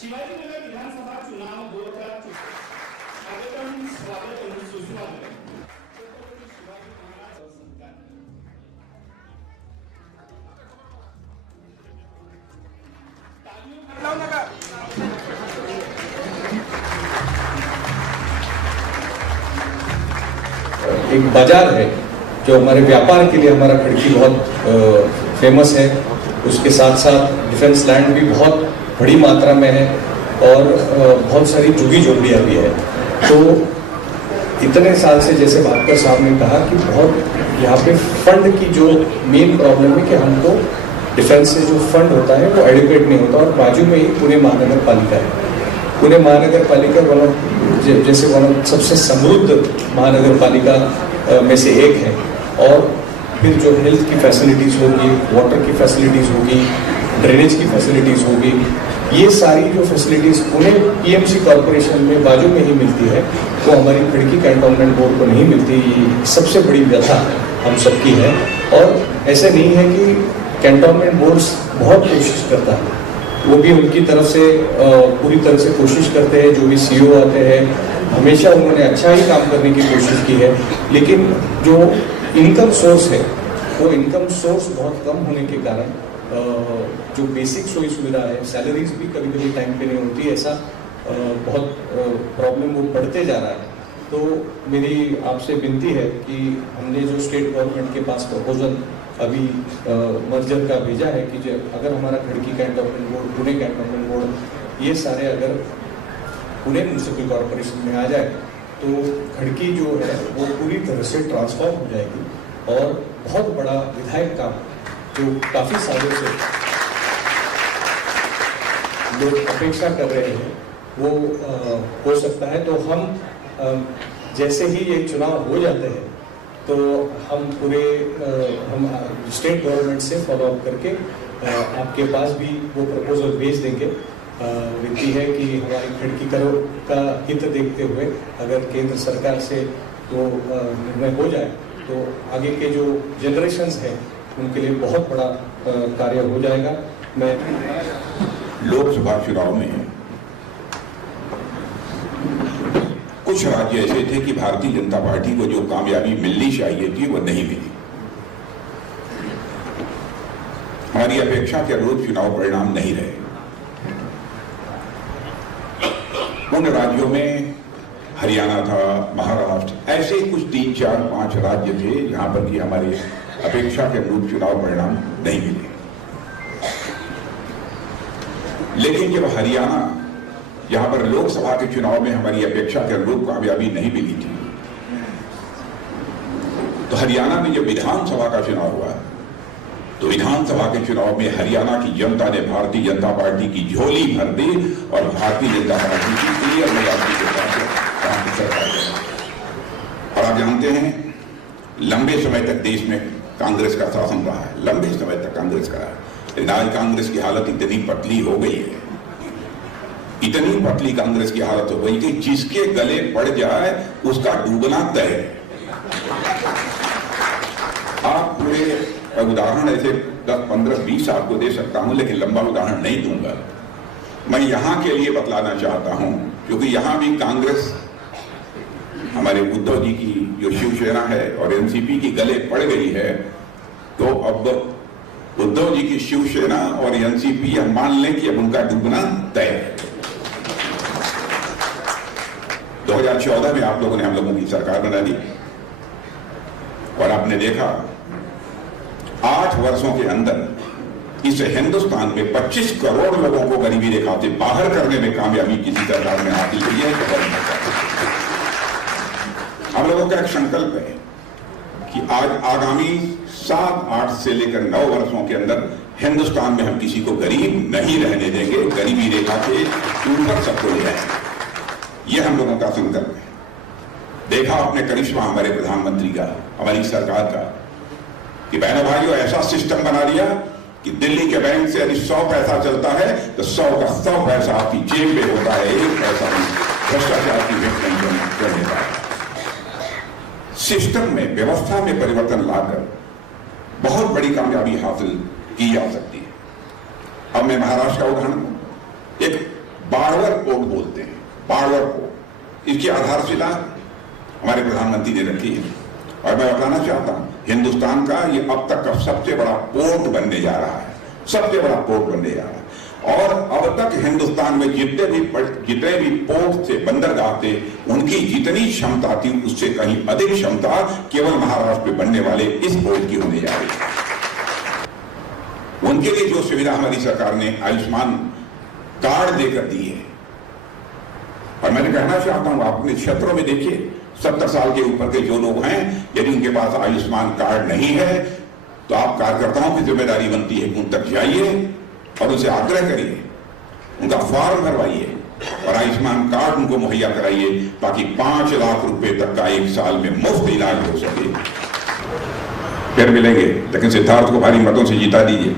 शिवाजीनगर विधानसभा चुनाव 2024 स्वागतम स्वागतम सुस्वागतम। शिवाजी महाराज और संस्कार एक बाजार है जो हमारे व्यापार के लिए हमारा खड़की बहुत फेमस है। उसके साथ साथ डिफेंस लैंड भी बहुत बड़ी मात्रा में है और बहुत सारी झुग्गी झोपड़ियाँ भी है। तो इतने साल से जैसे भाटकर साहब ने कहा कि बहुत यहाँ पे फंड की जो मेन प्रॉब्लम है कि हमको डिफेंस से जो फंड होता है वो एडिक्वेट नहीं होता। और बाजू में ही पुणे महानगर पालिका है। पुणे महानगर पालिका जैसे सबसे समृद्ध महानगर पालिका में से एक है। और फिर जो हेल्थ की फैसिलिटीज़ होगी, वाटर की फैसिलिटीज़ होगी, ड्रेनेज की फैसिलिटीज़ होगी, ये सारी जो फैसिलिटीज़ पुणे पीएमसी कॉरपोरेशन में बाजू में ही मिलती है वो हमारी खड़की कैंटोनमेंट बोर्ड को नहीं मिलती। ये सबसे बड़ी व्यथा हम सबकी है। और ऐसे नहीं है कि कैंटोनमेंट बोर्ड बहुत कोशिश करता है, वो भी उनकी तरफ से पूरी तरह से कोशिश करते हैं। जो भी सीईओ आते हैं हमेशा उन्होंने अच्छा ही काम करने की कोशिश की है, लेकिन जो इनकम सोर्स है वो इनकम सोर्स बहुत कम होने के कारण जो बेसिक सोई सुविधा है, सैलरीज भी कभी कभी टाइम पे नहीं होती, ऐसा बहुत प्रॉब्लम वो बढ़ते जा रहा है। तो मेरी आपसे विनती है कि हमने जो स्टेट गवर्नमेंट के पास प्रपोजल अभी मर्जर का भेजा है कि अगर हमारा Khadki cantonment board, Pune cantonment board, ये सारे अगर पुणे म्यूनिसिपल कॉरपोरेशन में आ जाए तो खड़की जो है वो पूरी तरह से ट्रांसफॉर्म हो जाएगी। और बहुत बड़ा विधायक काम जो काफी सालों से लोग अपेक्षा कर रहे हैं वो हो सकता है। तो हम जैसे ही ये चुनाव हो जाते हैं तो हम पूरे हम स्टेट गवर्नमेंट से फॉलो अप करके आपके पास भी वो प्रपोजल भेज देंगे। विनती है कि हमारी खड़की का हित देखते हुए अगर केंद्र सरकार से वो निर्णय हो जाए तो आगे के जो जनरेशन्स हैं उनके लिए बहुत बड़ा कार्य हो जाएगा। मैं लोकसभा चुनाव में कुछ राज्य ऐसे थे कि भारतीय जनता पार्टी को जो कामयाबी मिलनी चाहिए थी वो नहीं मिली। हमारी अपेक्षा के अनुरूप चुनाव परिणाम नहीं रहे। उन राज्यों में हरियाणा था, महाराष्ट्र, ऐसे कुछ 3, 4, 5 राज्य थे जहां पर कि हमारे अपेक्षा के अनुरूप चुनाव परिणाम नहीं मिले। लेकिन जब हरियाणा, जहां पर लोकसभा के चुनाव में हमारी अपेक्षा के अनुरूप कामयाबी नहीं मिली थी, तो हरियाणा में जब विधानसभा का चुनाव हुआ तो विधानसभा के चुनाव में हरियाणा की जनता ने भारतीय जनता पार्टी की झोली भर दी और भारतीय जनता पार्टी की क्लियर मेजॉरिटी के साथ सरकार बनी। और आप जानते हैं लंबे समय तक देश में कांग्रेस का शासन रहा है, लंबे समय तक कांग्रेस का रहा है। लेकिन आज कांग्रेस की हालत इतनी पतली हो गई है, इतनी पतली कांग्रेस की हालत हो गई कि जिसके गले पड़ जाए उसका डूबना तय है। आप पूरे उदाहरण ऐसे 10, 15, 20 आपको दे सकता हूं, लेकिन लंबा उदाहरण नहीं दूंगा। मैं यहां के लिए बतलाना चाहता हूं क्योंकि यहां भी कांग्रेस, हमारे उद्धव जी की जो शिवसेना है और एनसीपी की गले पड़ गई है, तो अब उद्धव जी की शिवसेना और एनसीपी हम मान लें कि अब उनका डूबना तय है। 2014 में आप लोगों ने हम लोगों की सरकार बना दी और आपने देखा 8 वर्षों के अंदर इस हिंदुस्तान में 25 करोड़ लोगों को गरीबी रेखा से बाहर करने में कामयाबी किसी सरकार ने हासिल की है। हम लोगों का एक संकल्प है कि आज आगामी 7, 8 से लेकर 9 वर्षों के अंदर हिंदुस्तान में हम किसी को गरीब नहीं रहने देंगे, गरीबी रेखा से ऊपर सबको ले जाएंगे। यह हम लोगों का संकल्प है। देखा आपने करिश्मा हमारे प्रधानमंत्री का, हमारी सरकार का, कि बहनों भाइयों ऐसा सिस्टम बना दिया कि दिल्ली के बैंक से यदि 100 पैसा चलता है तो 100 का 100 पैसा आपकी जेब में होता है, 1 पैसा भी भ्रष्टाचार की व्यक्त नहीं करने का। सिस्टम में, व्यवस्था में परिवर्तन लाकर बहुत बड़ी कामयाबी हासिल की जा सकती है। अब मैं महाराष्ट्र का उदाहरण, एक बाड़वर पोर्ट बोलते हैं, बाड़वर पोर्ट। इसकी आधारशिला हमारे प्रधानमंत्री ने रखी है और मैं बताना चाहता हूं हिंदुस्तान का ये अब तक का सबसे बड़ा पोर्ट बनने जा रहा है, सबसे बड़ा पोर्ट बनने जा रहा है। और अब तक हिंदुस्तान में जितने भी पोर्ट थे, बंदरगाह थे, उनकी जितनी क्षमता थी उससे कहीं अधिक क्षमता केवल महाराष्ट्र में बनने वाले इस पोर्ट की होने जा रही है। उनके लिए जो सुविधा हमारी सरकार ने आयुष्मान कार्ड देकर दी है, और मैंने कहना चाहता हूं आप अपने क्षेत्रों में देखिए 70 साल के ऊपर के जो लोग हैं, यदि उनके पास आयुष्मान कार्ड नहीं है तो आप कार्यकर्ताओं की जिम्मेदारी बनती है उन तक जाइए और उनसे आग्रह करिए, उनका फॉर्म भरवाइए और आयुष्मान कार्ड उनको मुहैया कराइए ताकि 5 लाख रुपए तक का एक साल में मुफ्त इलाज हो सके। फिर मिलेंगे, लेकिन सिद्धार्थ को भारी मतों से जीता दीजिए।